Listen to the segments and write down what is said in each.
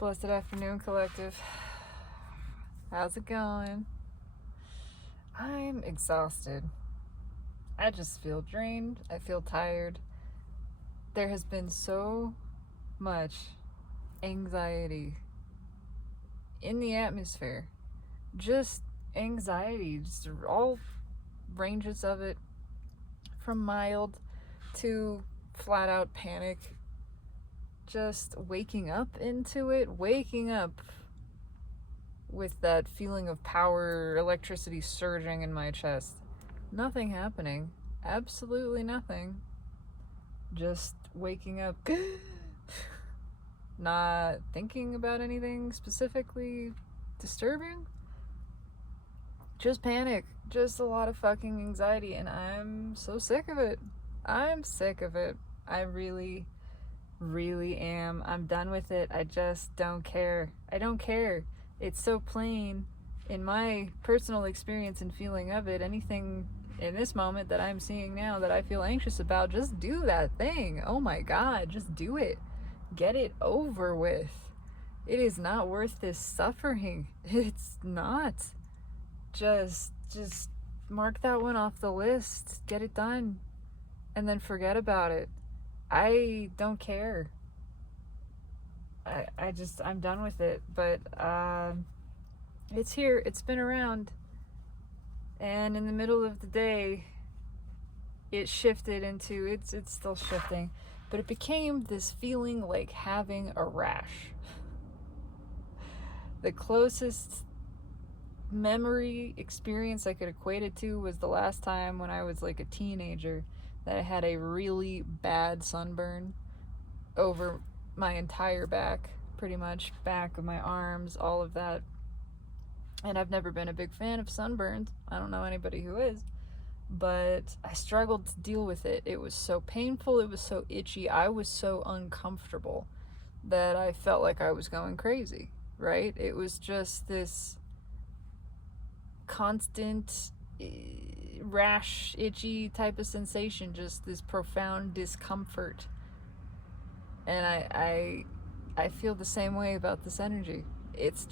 Blessed afternoon, collective. How's it going? I'm exhausted. I just feel drained. I feel tired. There has been so much anxiety in the atmosphere. Just anxiety, just all ranges of it, from mild to flat out panic. Just waking up into it, waking up with that feeling of power, electricity surging in my chest. Nothing happening. Absolutely nothing. Just waking up, not thinking about anything specifically disturbing. Just panic. Just a lot of fucking anxiety, and I'm so sick of it. I'm sick of it. I really am. I'm done with it. I just don't care. I don't care. It's so plain in my personal experience and feeling of it. Anything in this moment that I'm seeing now that I feel anxious about, just do that thing. Oh my God, just do it. Get it over with. It is not worth this suffering. It's not. Just mark that one off the list. Get it done. And then forget about it. I don't care. I'm done with it. But it's here. It's been around. And in the middle of the day, it shifted into, it's still shifting, but it became this feeling like having a rash. The closest memory experience I could equate it to was the last time when I was like a teenager that I had a really bad sunburn over my entire back, pretty much back of my arms, all of that. And I've never been a big fan of sunburns. I don't know anybody who is, but I struggled to deal with it. It was so painful, it was so itchy, I was so uncomfortable that I felt like I was going crazy, right? It was just this constant rash, itchy type of sensation, just this profound discomfort. And I feel the same way about this energy. It's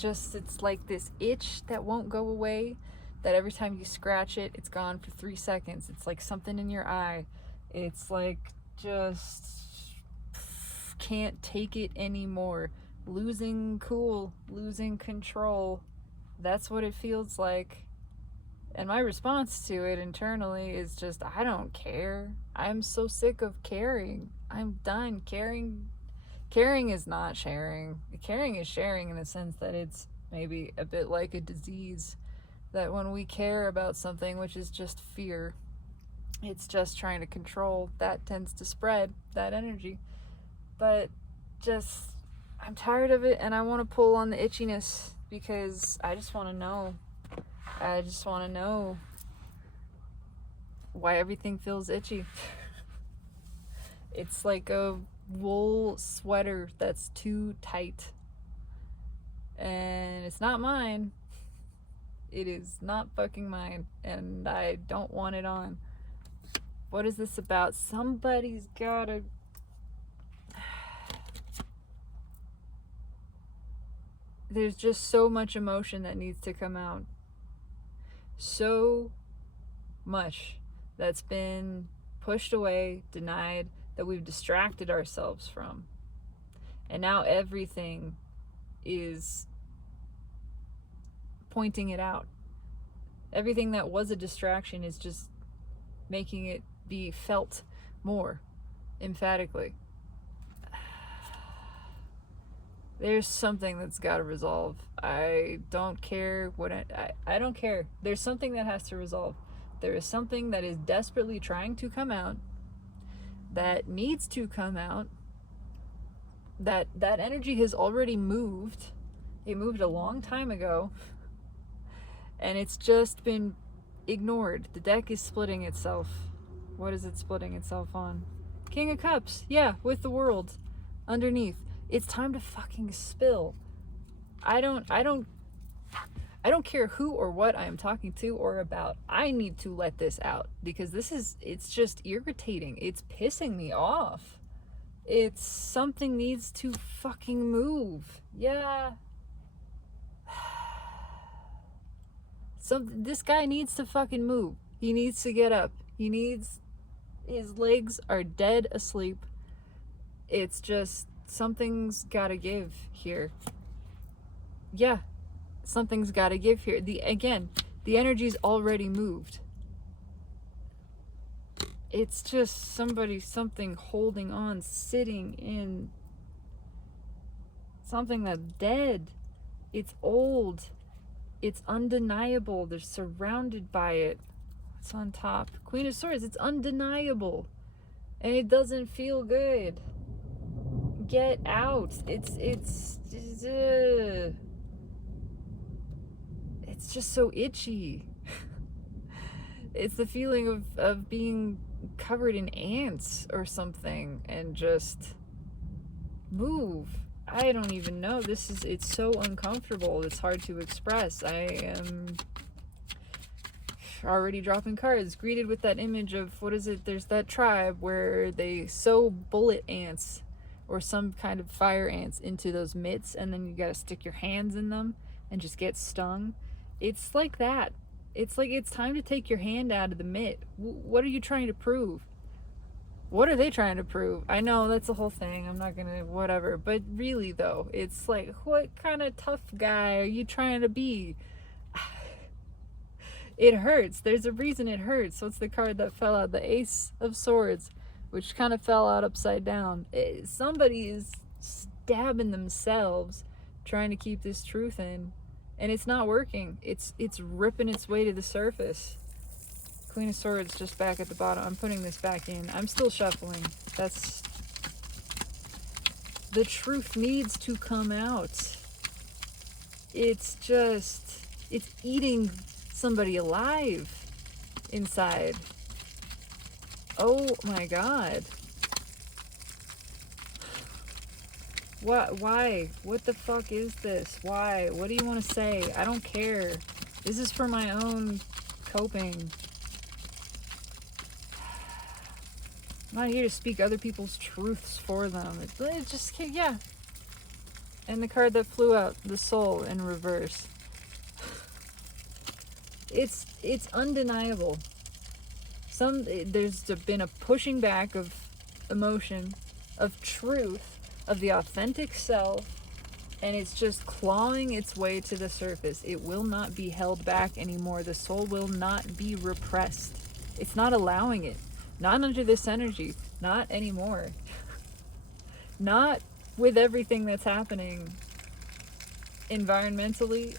like this itch that won't go away, that every time you scratch it, it's gone for 3 seconds. It's like something in your eye. It's like just can't take it anymore. Losing cool, losing control. That's what it feels like. And my response to it internally is just, I don't care. I'm so sick of caring. I'm done caring. Caring is not sharing. Caring is sharing in the sense that it's maybe a bit like a disease, that when we care about something, which is just fear, it's just trying to control, that tends to spread that energy. But just, I'm tired of it, and I want to pull on the itchiness because I just want to know. I just want to know why everything feels itchy. It's like a wool sweater that's too tight, and it's not mine. It is not fucking mine, and I don't want it on. What is this about? Somebody's gotta... There's just so much emotion that needs to come out. So much that's been pushed away, denied, that we've distracted ourselves from. And now everything is pointing it out. Everything that was a distraction is just making it be felt more emphatically. There's something that's got to resolve. I don't care what I don't care. There's something that has to resolve. There is something that is desperately trying to come out, that needs to come out, that energy has already moved. It moved a long time ago, and it's just been ignored. The deck is splitting itself. What is it splitting itself on? King of Cups. Yeah, with the World underneath. It's time to fucking spill. I don't care who or what I am talking to or about. I need to let this out because it's just irritating. It's pissing me off. It's something needs to fucking move. Yeah. This guy needs to fucking move. He needs to get up. His legs are dead asleep. It's just, something's gotta give here. Yeah. Something's gotta give here. The energy's already moved. It's just something holding on, sitting in something that's dead. It's old. It's undeniable. They're surrounded by it. It's on top. Queen of Swords. It's undeniable. And it doesn't feel good. Get out. It's just so itchy. It's the feeling of being covered in ants or something, and just move. I don't even know. It's so uncomfortable. It's hard to express. I am already dropping cards, greeted with that image of, what is it? There's that tribe where they sew bullet ants or some kind of fire ants into those mitts, and then you gotta stick your hands in them and just get stung. It's like that. It's like, it's time to take your hand out of the mitt. What are you trying to prove? What are they trying to prove? I know that's the whole thing. I'm not gonna, whatever. But really, though, it's like, what kind of tough guy are you trying to be? It hurts. There's a reason it hurts. What's the card that fell out? The Ace of Swords, which kind of fell out upside down. Somebody is stabbing themselves trying to keep this truth in. And it's not working. It's ripping its way to the surface. Queen of Swords just back at the bottom. I'm putting this back in. I'm still shuffling. That's... The truth needs to come out. It's just... It's eating somebody alive inside. Oh my god. What? Why? What the fuck is this? Why? What do you want to say? I don't care. This is for my own coping. I'm not here to speak other people's truths for them. It just, yeah. And the card that flew out, the Soul in reverse. It's undeniable. There's been a pushing back of emotion, of truth, of the authentic self, and it's just clawing its way to the surface. It will not be held back anymore. The soul will not be repressed. It's not allowing it. Not under this energy. Not anymore. Not with everything that's happening environmentally.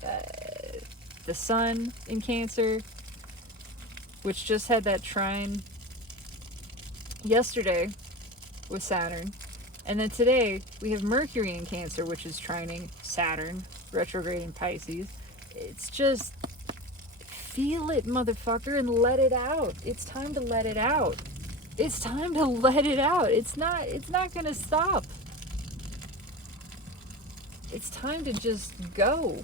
The sun in Cancer, which just had that trine yesterday with Saturn. And then today, we have Mercury in Cancer, which is trining Saturn, retrograde in Pisces. It's just, feel it, motherfucker, and let it out. It's time to let it out. It's time to let it out. It's not gonna stop. It's time to just go.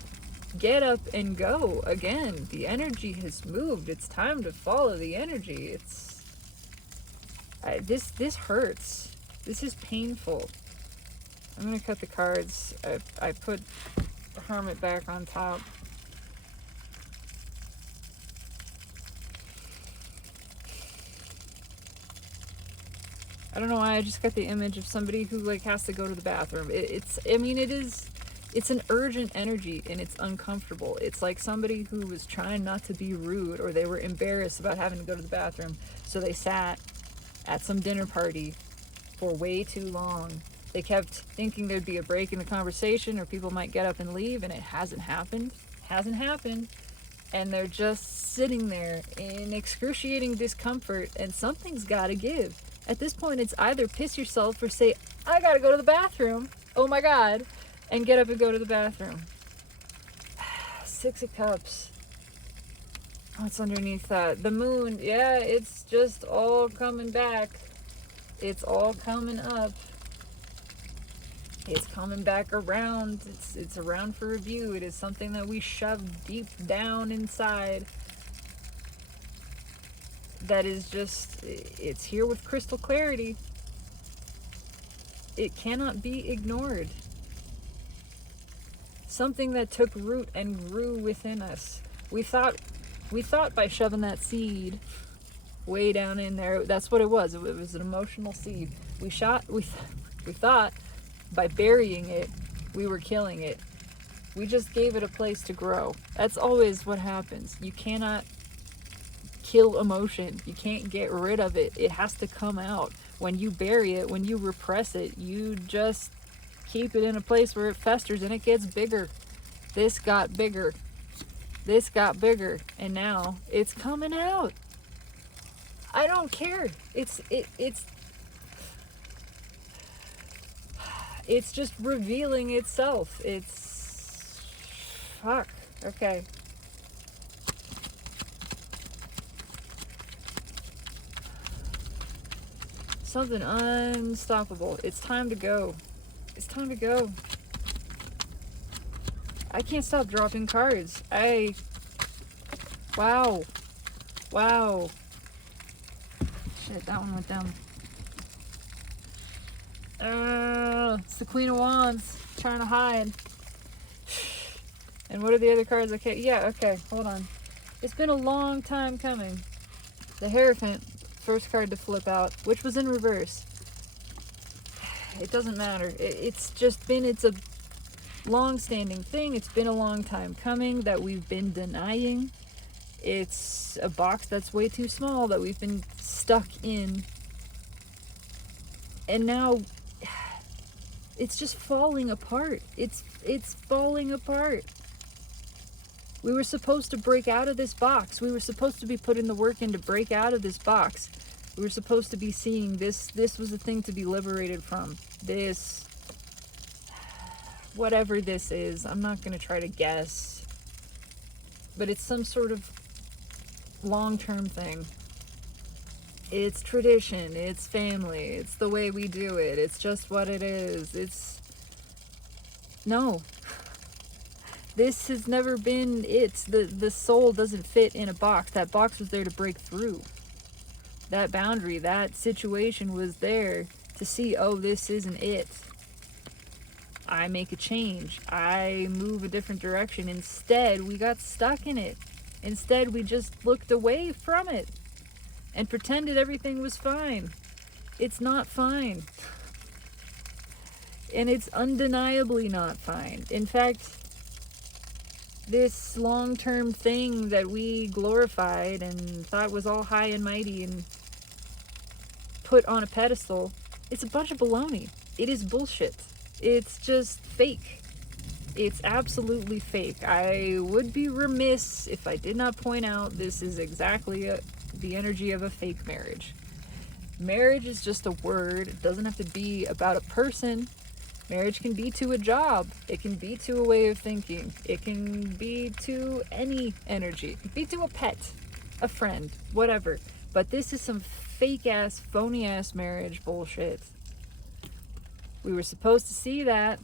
Get up and go. Again, the energy has moved. It's time to follow the energy. This hurts. This is painful. I'm gonna cut the cards. I put the Hermit back on top. I don't know why I just got the image of somebody who like has to go to the bathroom. It's an urgent energy and it's uncomfortable. It's like somebody who was trying not to be rude, or they were embarrassed about having to go to the bathroom, so they sat at some dinner party for way too long. They kept thinking there'd be a break in the conversation, or people might get up and leave, and it hasn't happened. And they're just sitting there in excruciating discomfort, and something's gotta give. At this point, it's either piss yourself or say, I gotta go to the bathroom, oh my god, and get up and go to the bathroom. Six of Cups. What's underneath that? The Moon. Yeah, it's just all coming back. It's all coming up. It's coming back around. It's around for review. It is something that we shove deep down inside. That is just, it's here with crystal clarity. It cannot be ignored. Something that took root and grew within us. We thought by shoving that seed way down in there, that's what it was. It was an emotional seed. We thought by burying it, we were killing it. We just gave it a place to grow. That's always what happens. You cannot kill emotion. You can't get rid of it. It has to come out. When you bury it, when you repress it, you just keep it in a place where it festers and it gets bigger. This got bigger. This got bigger. And now it's coming out. I don't care. It's just revealing itself. It's fuck. Okay. Something unstoppable. It's time to go. It's time to go. I can't stop dropping cards. Wow. Wow. Shit, that one went down. It's the Queen of Wands trying to hide. And what are the other cards? Okay, yeah, okay, hold on. It's been a long time coming. The Hierophant, first card to flip out, which was in reverse. It doesn't matter. It's a long-standing thing. It's been a long time coming that we've been denying. It's a box that's way too small that we've been stuck in. And now it's just falling apart. It's falling apart. We were supposed to break out of this box. We were supposed to be putting the work in to break out of this box. We were supposed to be seeing this was the thing to be liberated from. This, whatever this is, I'm not going to try to guess. But it's some sort of long-term thing. It's tradition, it's family, it's the way we do it, it's just what it is. No. This has never been it. The soul doesn't fit in a box. That box was there to break through. That boundary, that situation was there to see, oh, this isn't it. I make a change. I move a different direction. Instead, we got stuck in it. Instead, we just looked away from it and pretended everything was fine. It's not fine. And it's undeniably not fine. In fact, this long-term thing that we glorified and thought was all high and mighty and put on a pedestal, it's a bunch of baloney. It is bullshit. It's just fake. It's absolutely fake. I would be remiss if I did not point out this is exactly the energy of a fake marriage. Marriage is just a word. It doesn't have to be about a person. Marriage can be to a job. It can be to a way of thinking. It can be to any energy. It can be to a pet, a friend, whatever. But this is some fake-ass, phony-ass marriage bullshit. We were supposed to see that.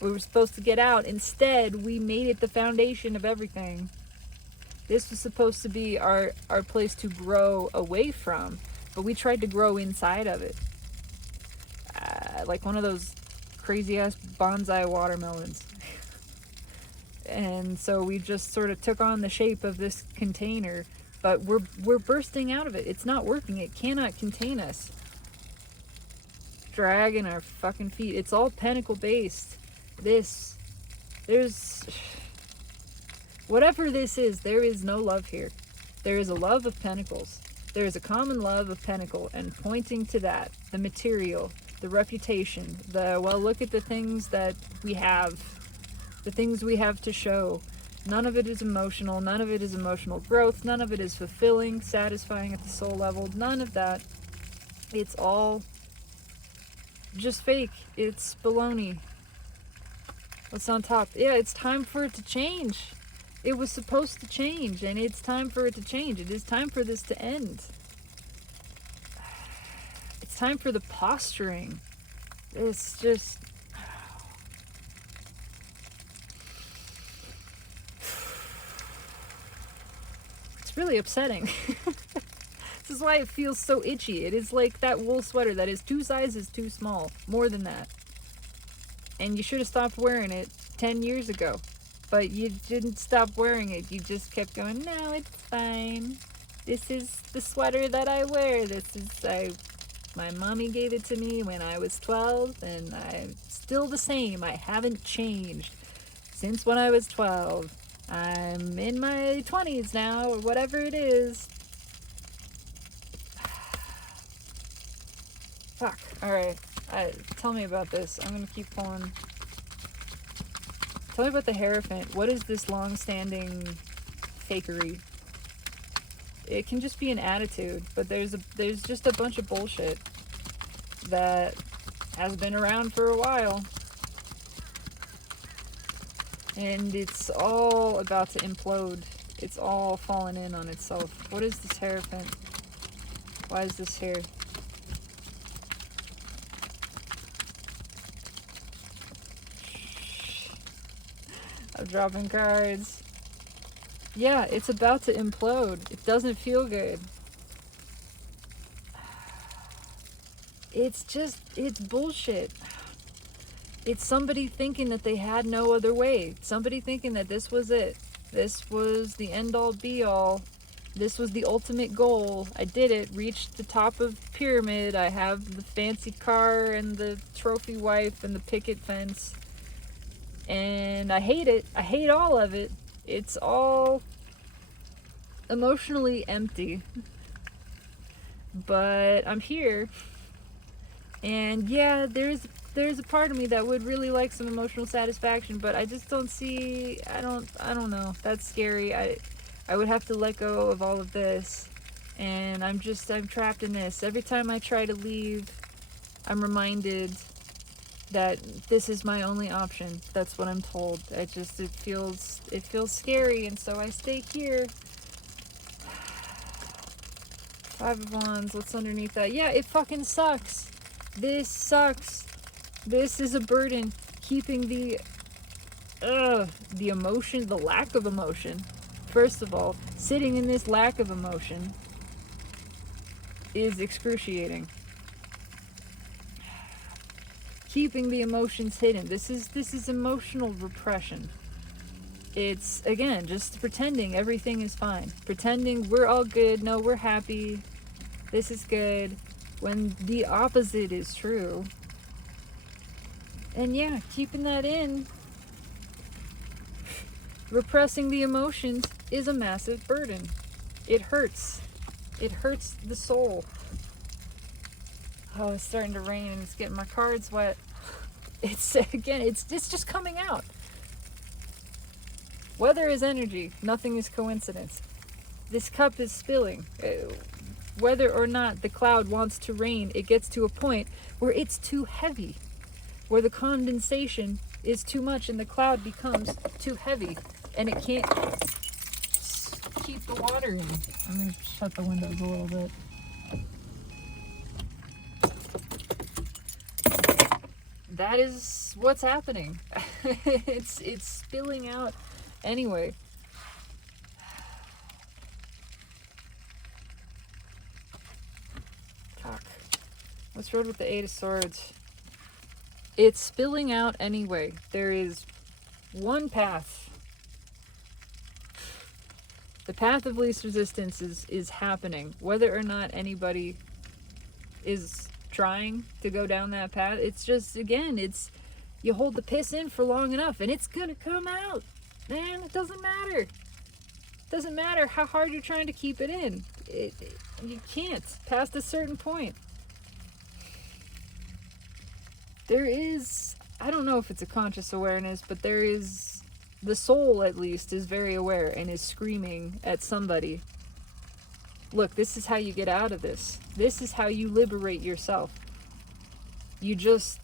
We were supposed to get out. Instead, we made it the foundation of everything. This was supposed to be our place to grow away from, but we tried to grow inside of it. Like one of those crazy-ass bonsai watermelons. And so we just sort of took on the shape of this container, but we're bursting out of it. It's not working. It cannot contain us. Dragging our fucking feet. It's all pentacle-based. Whatever this is, there is no love here. There is a love of pentacles. There is a common love of pentacle, and pointing to that, the material, the reputation, look at the things that we have, the things we have to show. None of it is emotional. None of it is emotional growth. None of it is fulfilling, satisfying at the soul level. None of that. It's all just fake. It's baloney. What's on top? Yeah, it's time for it to change. It was supposed to change, and it's time for it to change. It is time for this to end. It's time for the posturing. It's just... It's really upsetting. This is why it feels so itchy. It is like that wool sweater that is 2 sizes too small. More than that. And you should have stopped wearing it 10 years ago. But you didn't stop wearing it. You just kept going, no, it's fine. This is the sweater that I wear. My mommy gave it to me when I was 12, and I'm still the same. I haven't changed since when I was 12. I'm in my 20s now, or whatever it is. Fuck. Alright. Tell me about this. I'm gonna keep pulling. Tell me about the Hierophant. What is this long-standing fakery? It can just be an attitude, but there's just a bunch of bullshit that has been around for a while. And it's all about to implode. It's all fallen in on itself. What is this Hierophant? Why is this here? I'm dropping cards. Yeah, it's about to implode. It doesn't feel good. It's bullshit. It's somebody thinking that they had no other way. Somebody thinking that this was it. This was the end-all be-all. This was the ultimate goal. I did it. Reached the top of the pyramid. I have the fancy car and the trophy wife and the picket fence. And I hate it. I hate all of it. It's all emotionally empty. But I'm here. And yeah, there's a part of me that would really like some emotional satisfaction, but I just don't see, I don't know. That's scary. I would have to let go of all of this. And I'm trapped in this. Every time I try to leave, I'm reminded that this is my only option. That's what I'm told. It feels scary, and so I stay here. 5 of Wands, what's underneath that? Yeah, it fucking sucks. This sucks. This is a burden. Keeping the emotion, the lack of emotion. First of all, sitting in this lack of emotion is excruciating. Keeping the emotions hidden. This is emotional repression. It's, again, just pretending everything is fine. Pretending we're all good. No, we're happy. This is good. When the opposite is true. And yeah, keeping that in, repressing the emotions is a massive burden. It hurts. It hurts the soul. Oh, it's starting to rain and it's getting my cards wet. It's just coming out. Weather is energy. Nothing is coincidence. This cup is spilling. Whether or not the cloud wants to rain, it gets to a point where it's too heavy. Where the condensation is too much and the cloud becomes too heavy. And it can't keep the water in. I'm going to shut the windows a little bit. That is what's happening. It's spilling out anyway. Fuck. What's wrong with the 8 of Swords? It's spilling out anyway. There is one path. The path of least resistance is happening. Whether or not anybody is trying to go down that path, it's just, again, it's, you hold the piss in for long enough and it's gonna come out. Man, it doesn't matter. It doesn't matter how hard you're trying to keep it in. You can't past a certain point. There is, I don't know if it's a conscious awareness, but there is, the soul at least is very aware and is screaming at somebody. Look, this is how you get out of this. This is how you liberate yourself. You just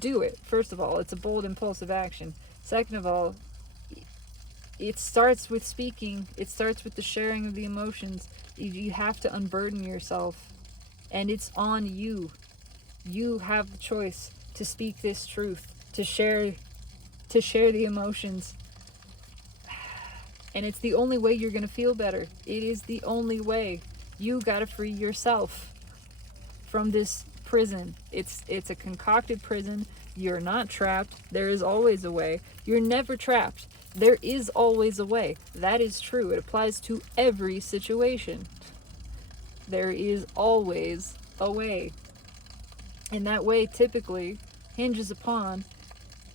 do it. First of all, it's a bold, impulsive action. Second of all, it starts with speaking. It starts with the sharing of the emotions. You have to unburden yourself. And it's on you. You have the choice to speak this truth, to share the emotions. And it's the only way you're going to feel better. It is the only way. You gotta free yourself from this prison. It's a concocted prison. You're not trapped. There is always a way. You're never trapped. There is always a way. That is true. It applies to every situation. There is always a way. And that way typically hinges upon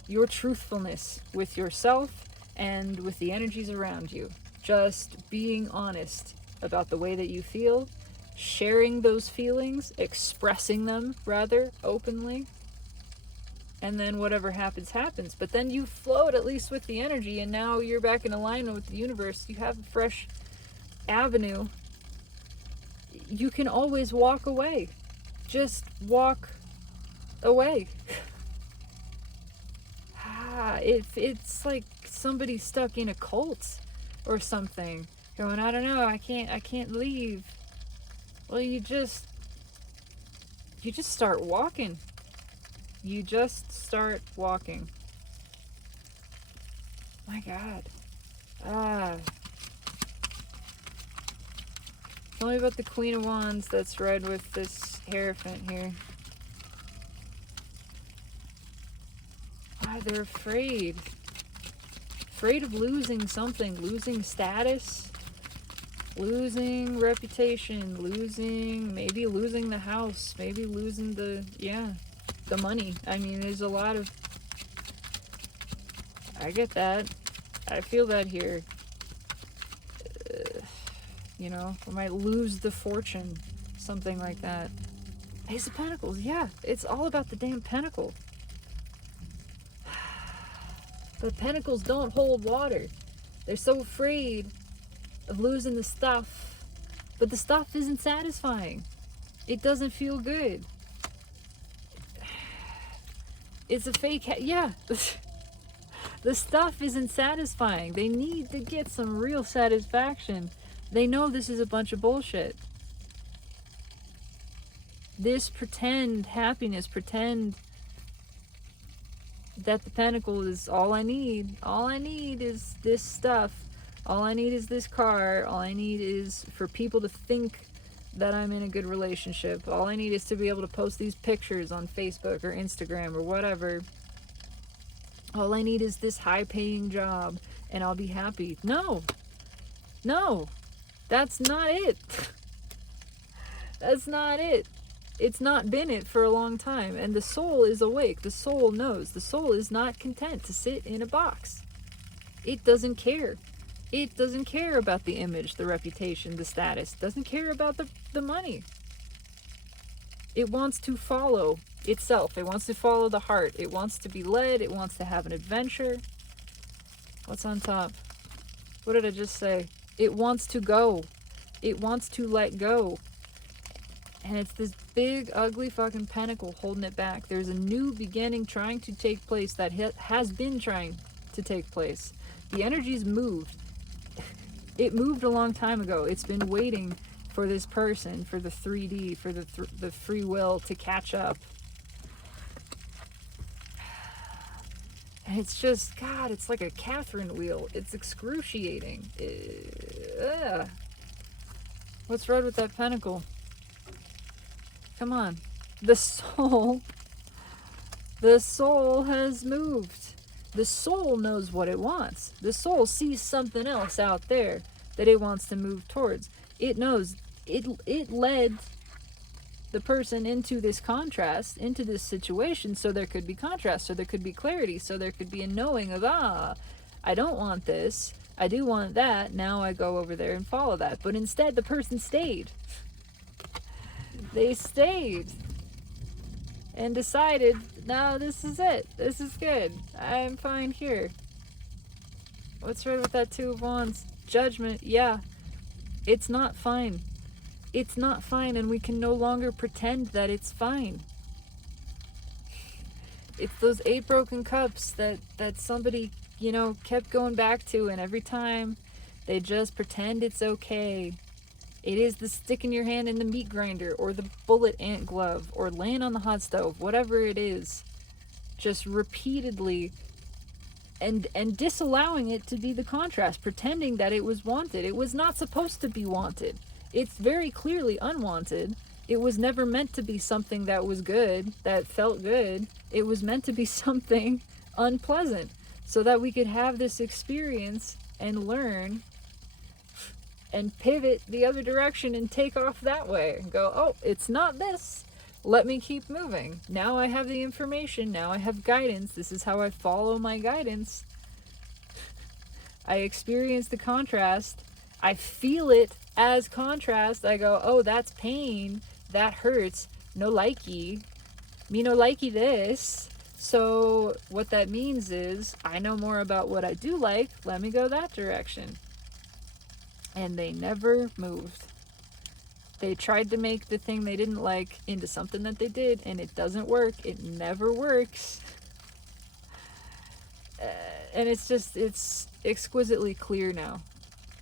your truthfulness with yourself and with the energies around you. Just being honest about the way that you feel, sharing those feelings, expressing them rather openly, and then whatever happens, happens. But then you float at least with the energy, and now you're back in alignment with the universe. You have a fresh avenue. You can always walk away. Just walk away. It's like somebody stuck in a cult or something, going, I don't know, I can't leave. Well, you just start walking. You just start walking. My God. Tell me about the Queen of Wands that's red with this Hierophant here. They're afraid. Afraid of losing something. Losing status. Losing reputation. Maybe losing the house. Maybe losing the money. I mean, there's a lot of... I get that. I feel that here. You know, I might lose the fortune. Something like that. Ace of Pentacles, yeah. It's all about the damn pentacle. But pentacles don't hold water. They're so afraid of losing the stuff. But the stuff isn't satisfying. It doesn't feel good. It's a fake... yeah. The stuff isn't satisfying. They need to get some real satisfaction. They know this is a bunch of bullshit. This pretend happiness, pretend that the pentacle is all I need. All I need is this stuff. All I need is this car. All I need is for people to think that I'm in a good relationship. All I need is to be able to post these pictures on Facebook or Instagram or whatever. All I need is this high-paying job and I'll be happy. No. No. That's not it. That's not it. It's not been it for a long time. And the soul is awake. The soul knows. The soul is not content to sit in a box. It doesn't care. It doesn't care about the image, the reputation, the status. It doesn't care about the money. It wants to follow itself. It wants to follow the heart. It wants to be led. It wants to have an adventure. What's on top? What did I just say? It wants to go. It wants to let go. And it's this big, ugly fucking pentacle holding it back. There's a new beginning trying to take place that has been trying to take place. The energy's moved. It moved a long time ago. It's been waiting for this person, for the 3D, for the free will to catch up. And it's just, God, it's like a Catherine wheel. It's excruciating. What's red with that pentacle? Come on. The soul has moved. The soul knows what it wants. The soul sees something else out there that it wants to move towards. It knows. It led the person into this contrast, into this situation, so there could be contrast, so there could be clarity, so there could be a knowing of, I don't want this, I do want that, now I go over there and follow that. But instead, the person stayed. They stayed and decided, no, this is it. This is good. I'm fine here. What's right with that Two of Wands? Judgment. Yeah. It's not fine. It's not fine, and we can no longer pretend that it's fine. It's those 8 broken cups that somebody, kept going back to, and every time they just pretend it's okay. It is the stick in your hand in the meat grinder, or the bullet ant glove, or laying on the hot stove, whatever it is. Just repeatedly and disallowing it to be the contrast, pretending that it was wanted. It was not supposed to be wanted. It's very clearly unwanted. It was never meant to be something that was good, that felt good. It was meant to be something unpleasant, so that we could have this experience and learn and pivot the other direction and take off that way and go, oh, it's not this. Let me keep moving. Now I have the information. Now I have guidance. This is how I follow my guidance. I experience the contrast. I feel it as contrast. I go, oh, that's pain. That hurts. No likey. Me no likey this. So what that means is I know more about what I do like. Let me go that direction. And they never moved. They tried to make the thing they didn't like into something that they did, and it doesn't work. It never works. And it's exquisitely clear now.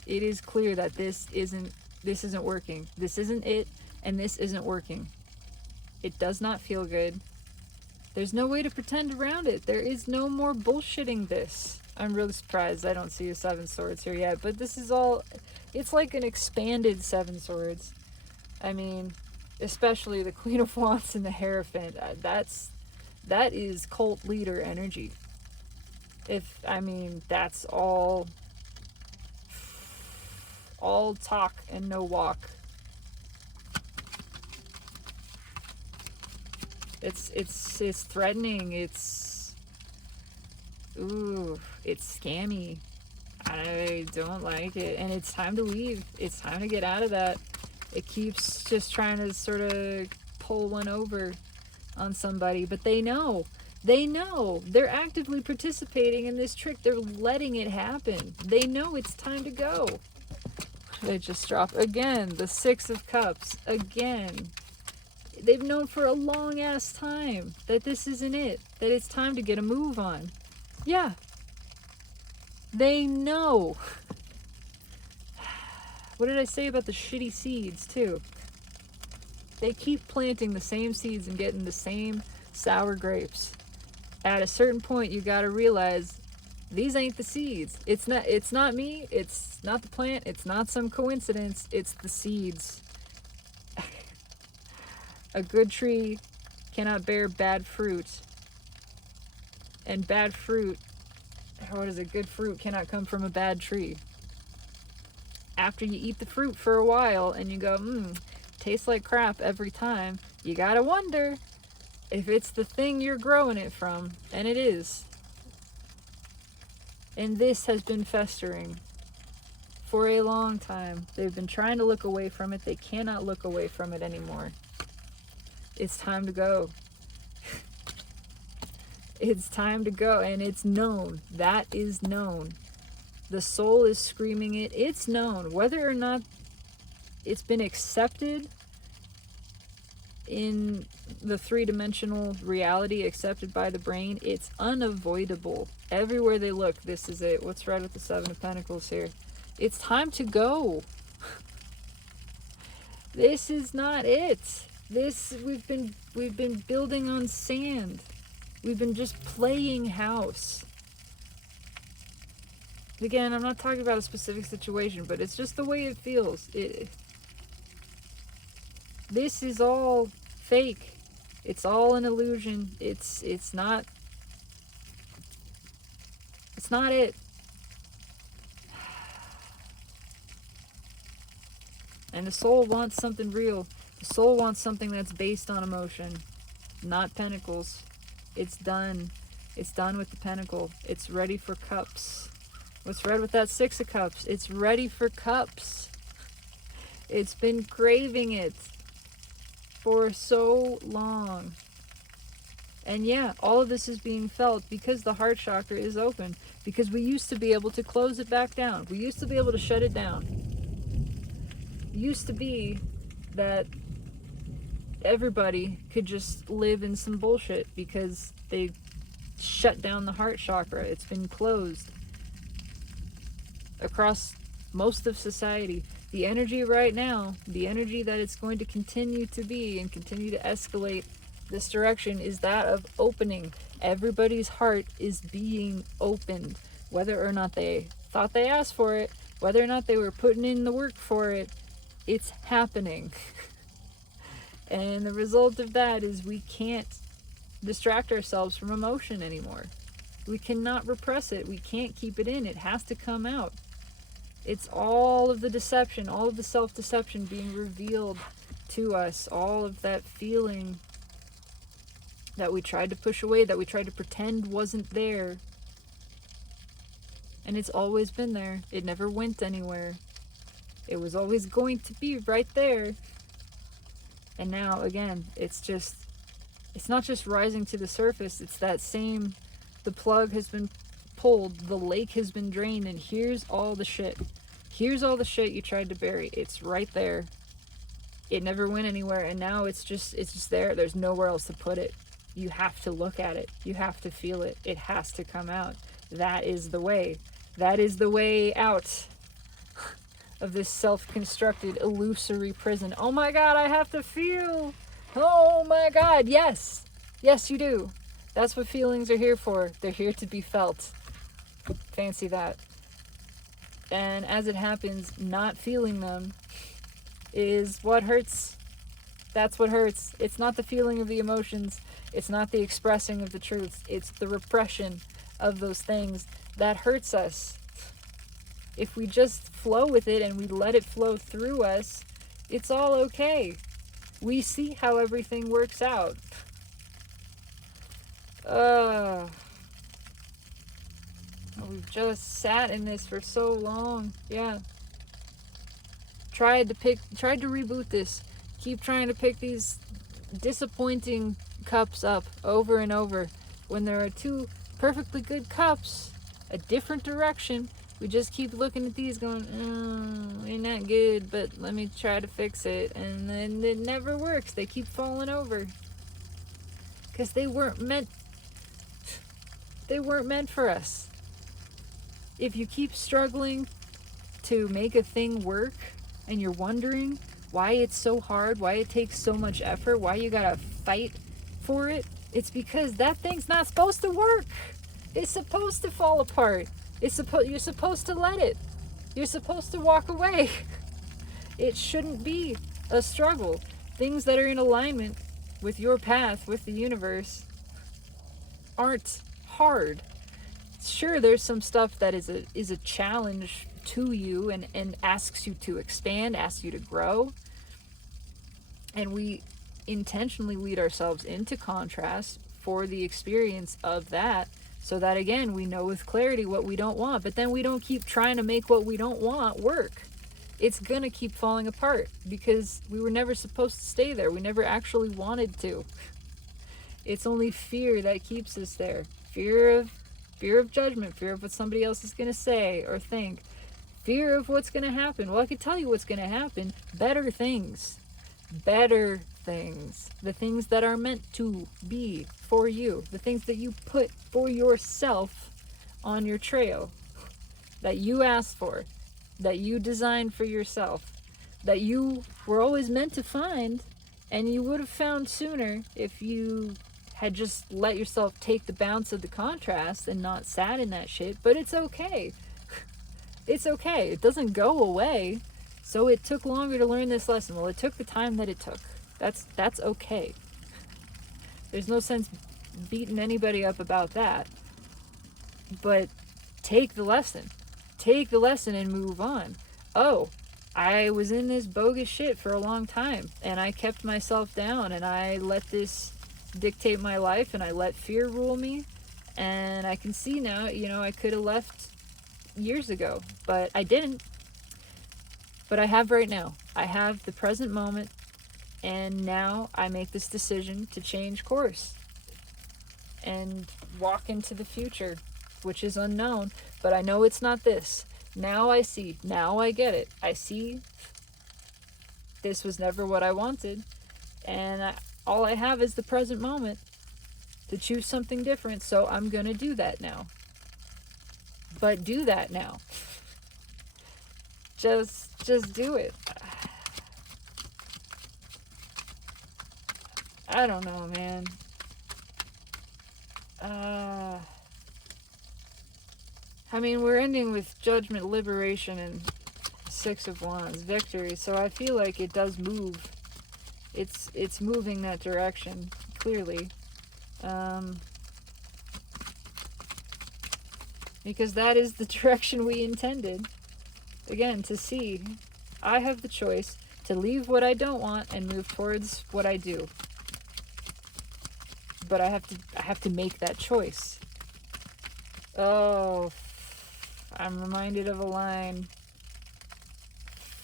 It is clear that this isn't working. This isn't it, and this isn't working. It does not feel good. There's no way to pretend around it. There is no more bullshitting this. I'm really surprised I don't see a Seven Swords here yet, but this is all, it's like an expanded Seven Swords. I mean, especially the Queen of Wands and the Hierophant. That is cult leader energy. That's all talk and no walk. It's threatening. It's scammy. I don't like it, and it's time to leave. It's time to get out of that. It keeps just trying to sort of pull one over on somebody, but they know. They're actively participating in this trick. They're letting it happen. They know it's time to go. They just drop again, the Six of Cups again. They've known for a long ass time that this isn't it, that it's time to get a move on. Yeah. They know. What did I say about the shitty seeds too? They keep planting the same seeds and getting the same sour grapes. At a certain point, you gotta realize these ain't the seeds. It's not me, it's not the plant, it's not some coincidence, it's the seeds. A good tree cannot bear bad fruit. And bad fruit, good fruit cannot come from a bad tree. After you eat the fruit for a while and you go, tastes like crap every time, you gotta wonder if it's the thing you're growing it from. And it is. And this has been festering for a long time. They've been trying to look away from it. They cannot look away from it anymore. It's time to go. It's time to go, and it's known. That is known. The soul is screaming it. It's known. Whether or not it's been accepted in the three-dimensional reality, accepted by the brain, it's unavoidable. Everywhere they look, this is it. What's right with the Seven of Pentacles here? It's time to go. This is not it. We've been building on sand. We've been just playing house. Again, I'm not talking about a specific situation, but it's just the way it feels. This is all fake. It's all an illusion. It's not it. And the soul wants something real. The soul wants something that's based on emotion, not pentacles. It's done. It's done with the pentacle. It's ready for cups. What's red with that Six of Cups? It's ready for cups. It's been craving it for so long. And yeah, all of this is being felt because the heart chakra is open. Because we used to be able to close it back down. We used to be able to shut it down. It used to be that everybody could just live in some bullshit because they shut down the heart chakra. It's been closed across most of society. The energy right now, the energy that it's going to continue to be and continue to escalate this direction is that of opening. Everybody's heart is being opened, whether or not they thought they asked for it, whether or not they were putting in the work for it. It's happening. And the result of that is we can't distract ourselves from emotion anymore. We cannot repress it. We can't keep it in. It has to come out. It's all of the deception, all of the self-deception being revealed to us, all of that feeling that we tried to push away, that we tried to pretend wasn't there. And it's always been there. It never went anywhere. It was always going to be right there. And now, again, it's not just rising to the surface. It's that same, the plug has been pulled, the lake has been drained, and here's all the shit. Here's all the shit you tried to bury. It's right there. It never went anywhere, and now it's just there. There's nowhere else to put it. You have to look at it. You have to feel it. It has to come out. That is the way. That is the way out of this self-constructed illusory prison. Oh my God, I have to feel. Oh my God, yes. Yes, you do. That's what feelings are here for. They're here to be felt. Fancy that. And as it happens, not feeling them is what hurts. That's what hurts. It's not the feeling of the emotions. It's not the expressing of the truths. It's the repression of those things that hurts us. If we just flow with it and we let it flow through us, it's all okay. We see how everything works out. We've just sat in this for so long. Yeah. Tried to reboot this. Keep trying to pick these disappointing cups up over and over. When there are two perfectly good cups, a different direction, we just keep looking at these going, oh, they're not good, but let me try to fix it. And then it never works. They keep falling over. Because they weren't meant for us. If you keep struggling to make a thing work and you're wondering why it's so hard, why it takes so much effort, why you gotta fight for it, it's because that thing's not supposed to work. It's supposed to fall apart. You're supposed to let it. You're supposed to walk away. It shouldn't be a struggle. Things that are in alignment with your path, with the universe, aren't hard. Sure, there's some stuff that is a challenge to you and asks you to expand, asks you to grow. And we intentionally lead ourselves into contrast for the experience of that, so that, again, we know with clarity what we don't want. But then we don't keep trying to make what we don't want work. It's gonna keep falling apart because we were never supposed to stay there. We never actually wanted to. It's only fear that keeps us there. Fear of judgment, fear of what somebody else is going to say or think, fear of what's going to happen. Well, I can tell you what's going to happen. Better things, the things that are meant to be for you, the things that you put for yourself on your trail, that you asked for, that you designed for yourself, that you were always meant to find, and you would have found sooner if you had just let yourself take the bounce of the contrast and not sat in that shit. But it's okay. It's okay. It doesn't go away. So it took longer to learn this lesson. Well, it took the time that it took. That's okay. There's no sense beating anybody up about that. But take the lesson. Take the lesson and move on. Oh, I was in this bogus shit for a long time, and I kept myself down, and I let this dictate my life, and I let fear rule me. And I can see now, I could have left years ago, but I didn't. But I have right now. I have the present moment, and now I make this decision to change course and walk into the future, which is unknown, but I know it's not this. Now I see. Now I get it. I see this was never what I wanted, and all I have is the present moment to choose something different, so I'm gonna do that now. But do that now. Just do it. I don't know, man. I mean, we're ending with judgment, liberation, and Six of Wands, victory. So I feel like it does move. It's moving that direction, clearly. Because that is the direction we intended. Again, to see. I have the choice to leave what I don't want and move towards what I do. But I have to make that choice. Oh, I'm reminded of a line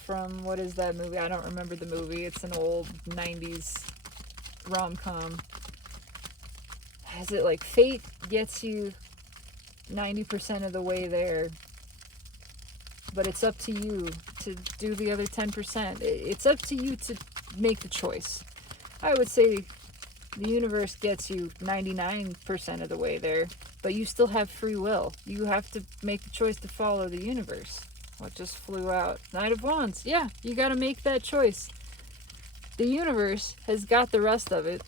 from, what is that movie? I don't remember the movie. It's an old 90s rom-com. Is it like fate gets you 90% of the way there, but it's up to you to do the other 10%. It's up to you to make the choice. I would say the universe gets you 99% of the way there, but you still have free will. You have to make the choice to follow the universe. What just flew out? Knight of Wands. Yeah, you got to make that choice. The universe has got the rest of it.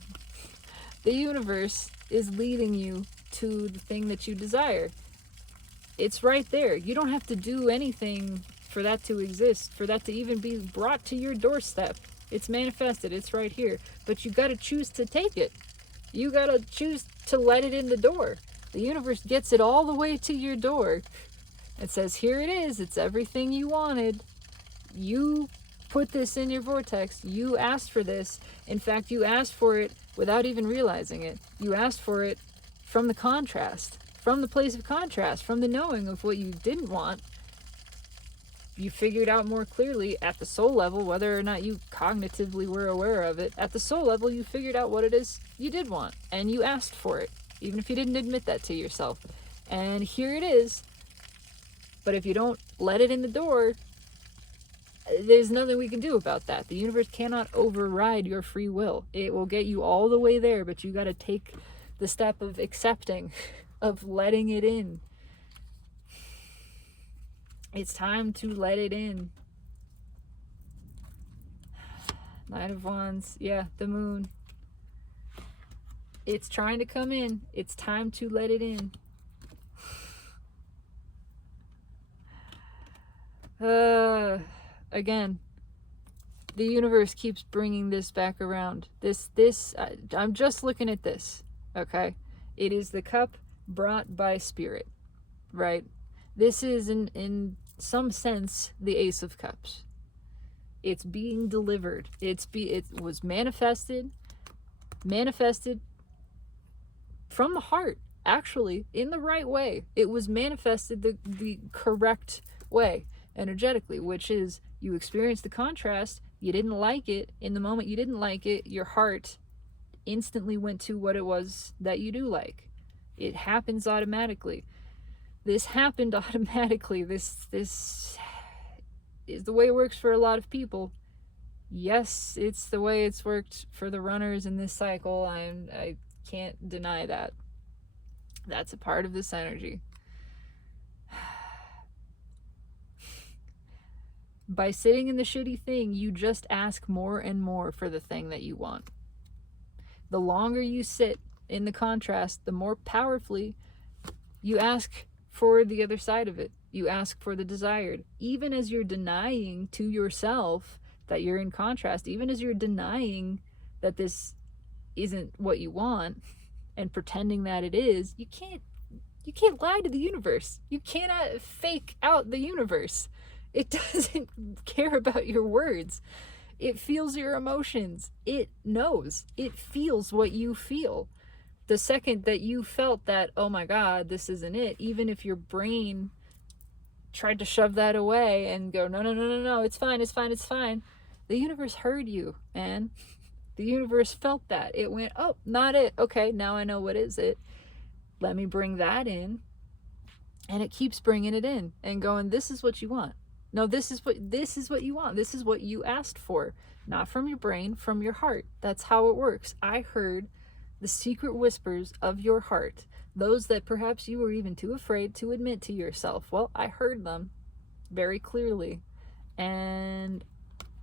The universe is leading you to the thing that you desire. It's right there. You don't have to do anything for that to exist, for that to even be brought to your doorstep. It's manifested. It's right here. But you got to choose to take it. You got to choose to let it in the door. The universe gets it all the way to your door. It says, here it is. It's everything you wanted. You put this in your vortex. You asked for this. In fact, you asked for it without even realizing it. You asked for it from the contrast, from the place of contrast, from the knowing of what you didn't want. You figured out more clearly at the soul level, whether or not you cognitively were aware of it. At the soul level, you figured out what it is you did want, and you asked for it, even if you didn't admit that to yourself. And here it is. But if you don't let it in the door, there's nothing we can do about that. The universe cannot override your free will. It will get you all the way there, but you got to take the step of accepting, of letting it in. It's time to let it in. Knight of Wands. Yeah, the moon. It's trying to come in. It's time to let it in. Again, the universe keeps bringing this back around. I'm just looking at this, okay? It is the cup brought by spirit, right? This is, in some sense, the Ace of Cups. It's being delivered. It was manifested from the heart, actually, in the right way. It was manifested the correct way, energetically, which is you experienced the contrast, you didn't like it. In the moment you didn't like it, your heart instantly went to what it was that you do like. It happens automatically. This happened automatically. This is the way it works for a lot of people. Yes, it's the way it's worked for the runners in this cycle. I can't deny that. That's a part of this energy. By sitting in the shitty thing, you just ask more and more for the thing that you want. The longer you sit in the contrast, the more powerfully you ask for the other side of it. You ask for the desired. Even as you're denying to yourself that you're in contrast, even as you're denying that this isn't what you want and pretending that it is, you can't lie to the universe. You cannot fake out the universe. It doesn't care about your words. It feels your emotions. It knows. It feels what you feel. The second that you felt that, oh my God, this isn't it, even if your brain tried to shove that away and go, no, it's fine, the universe heard you, man. The universe felt that. It went, oh, not it. Okay, now I know what is it. Let me bring that in. And it keeps bringing it in and going, this is what you want. No, this is what you want. This is what you asked for. Not from your brain, from your heart. That's how it works. I heard the secret whispers of your heart. Those that perhaps you were even too afraid to admit to yourself. Well, I heard them very clearly. And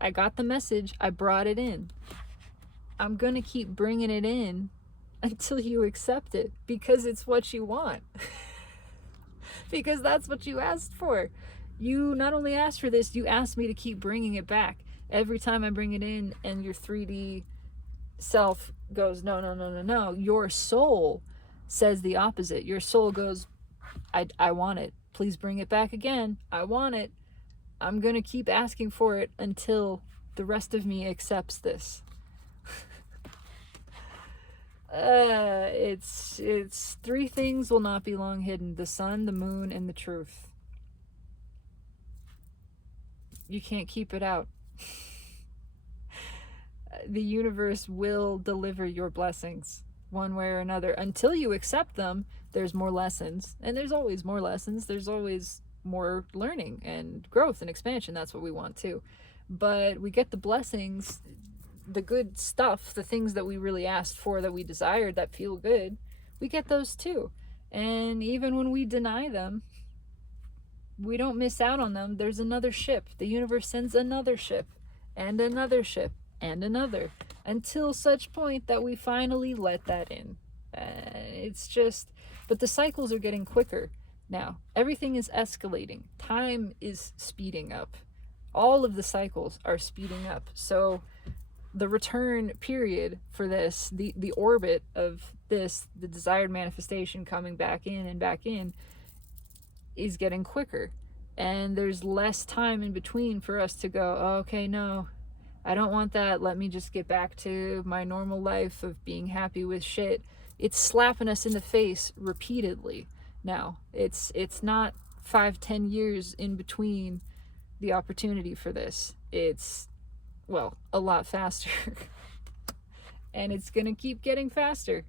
I got the message. I brought it in. I'm going to keep bringing it in until you accept it. Because it's what you want. Because that's what you asked for. You not only asked for this, you asked me to keep bringing it back. Every time I bring it in and your 3D self goes, no, no, no, no, no, your soul says the opposite. Your soul goes, I want it. Please bring it back again. I want it. I'm going to keep asking for it until the rest of me accepts this. It's three things will not be long hidden: the sun, the moon, and the truth. You can't keep it out. The universe will deliver your blessings one way or another. Until you accept them, there's more lessons, and there's always more lessons. There's always more learning and growth and expansion. That's what we want too. But we get the blessings, the good stuff, the things that we really asked for, that we desired, that feel good. We get those too. And even when we deny them, we don't miss out on them. There's another ship. The universe sends another ship and another ship and another, until such point that we finally let that in. It's just, but the cycles are getting quicker now. Everything is escalating. Time is speeding up. All of the cycles are speeding up. So the return period for this, the orbit of this, the desired manifestation coming back in, is getting quicker. And there's less time in between for us to go, oh, okay, no, I don't want that. Let me just get back to my normal life of being happy with shit. It's slapping us in the face repeatedly now. It's not 5-10 years in between the opportunity for this. It's, well, a lot faster. And it's gonna keep getting faster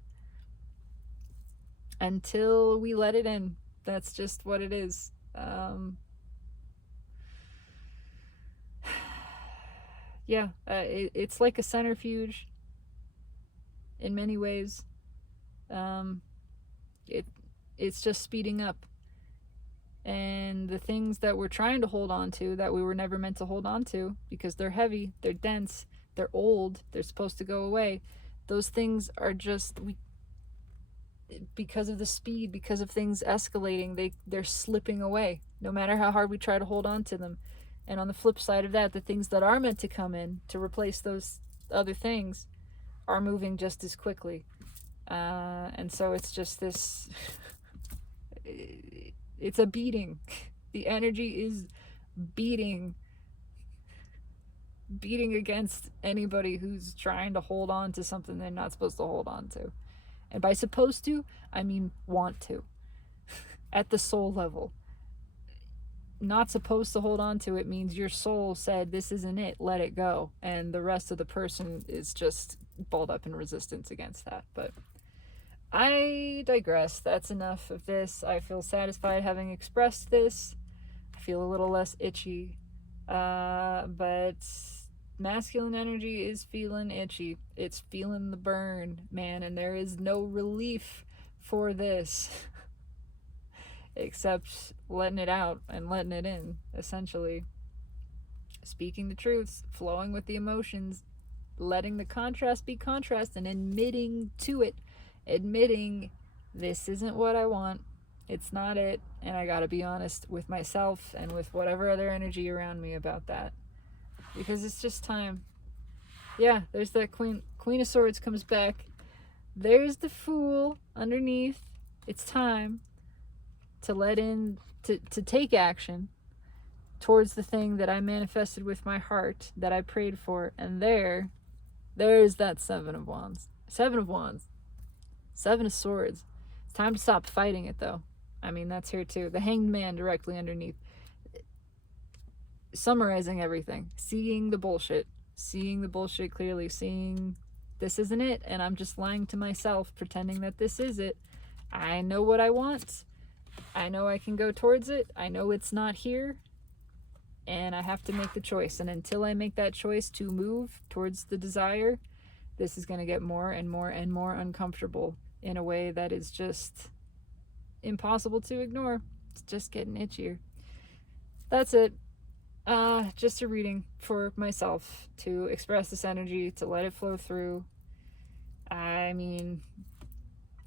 until we let it in. That's just what it is. Yeah, it's like a centrifuge in many ways. It's just speeding up. And the things that we're trying to hold on to, that we were never meant to hold on to, because they're heavy, they're dense, they're old, they're supposed to go away, those things are just, because of the speed, because of things escalating, they're slipping away, no matter how hard we try to hold on to them. And on the flip side of that, the things that are meant to come in to replace those other things are moving just as quickly. And so it's just this, it's a beating. The energy is beating against anybody who's trying to hold on to something they're not supposed to hold on to. And by supposed to, I mean want to. At the soul level. Not supposed to hold on to it means your soul said, this isn't it, let it go. And the rest of the person is just balled up in resistance against that. But I digress. That's enough of this. I feel satisfied having expressed this. I feel a little less itchy. But masculine energy is feeling itchy. It's feeling the burn, man. And there is no relief for this. Except letting it out and letting it in, essentially. Speaking the truths, flowing with the emotions, letting the contrast be contrast, and admitting to it. Admitting, this isn't what I want. It's not it. And I gotta be honest with myself and with whatever other energy around me about that. Because it's just time. Yeah, there's that Queen of Swords comes back. There's the Fool underneath. It's time to let in, to take action towards the thing that I manifested with my heart, that I prayed for. And there's that Seven of Wands. Seven of Wands. Seven of Swords. It's time to stop fighting it, though. I mean, that's here too. The Hanged Man directly underneath. Summarizing everything. Seeing the bullshit. Seeing the bullshit clearly. Seeing this isn't it, and I'm just lying to myself, pretending that this is it. I know what I want. I know I can go towards it. I know it's not here. And I have to make the choice. And until I make that choice to move towards the desire, this is going to get more and more and more uncomfortable in a way that is just impossible to ignore. It's just getting itchier. That's it. Just a reading for myself to express this energy, to let it flow through. I mean,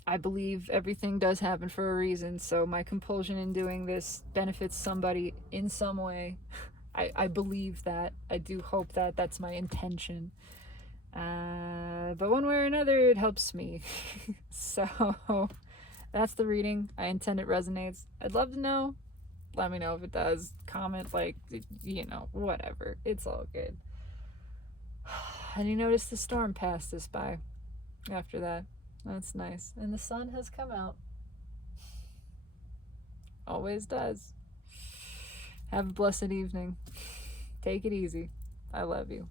I believe everything does happen for a reason, so my compulsion in doing this benefits somebody in some way. I believe that. I do hope that. That's my intention. But one way or another, it helps me. So that's the reading. I intend it resonates. I'd love to know. Let me know if it does. Comment, like, you know, whatever. It's all good. And you notice the storm passed us by after that. That's nice. And the sun has come out. Always does. Have a blessed evening. Take it easy. I love you.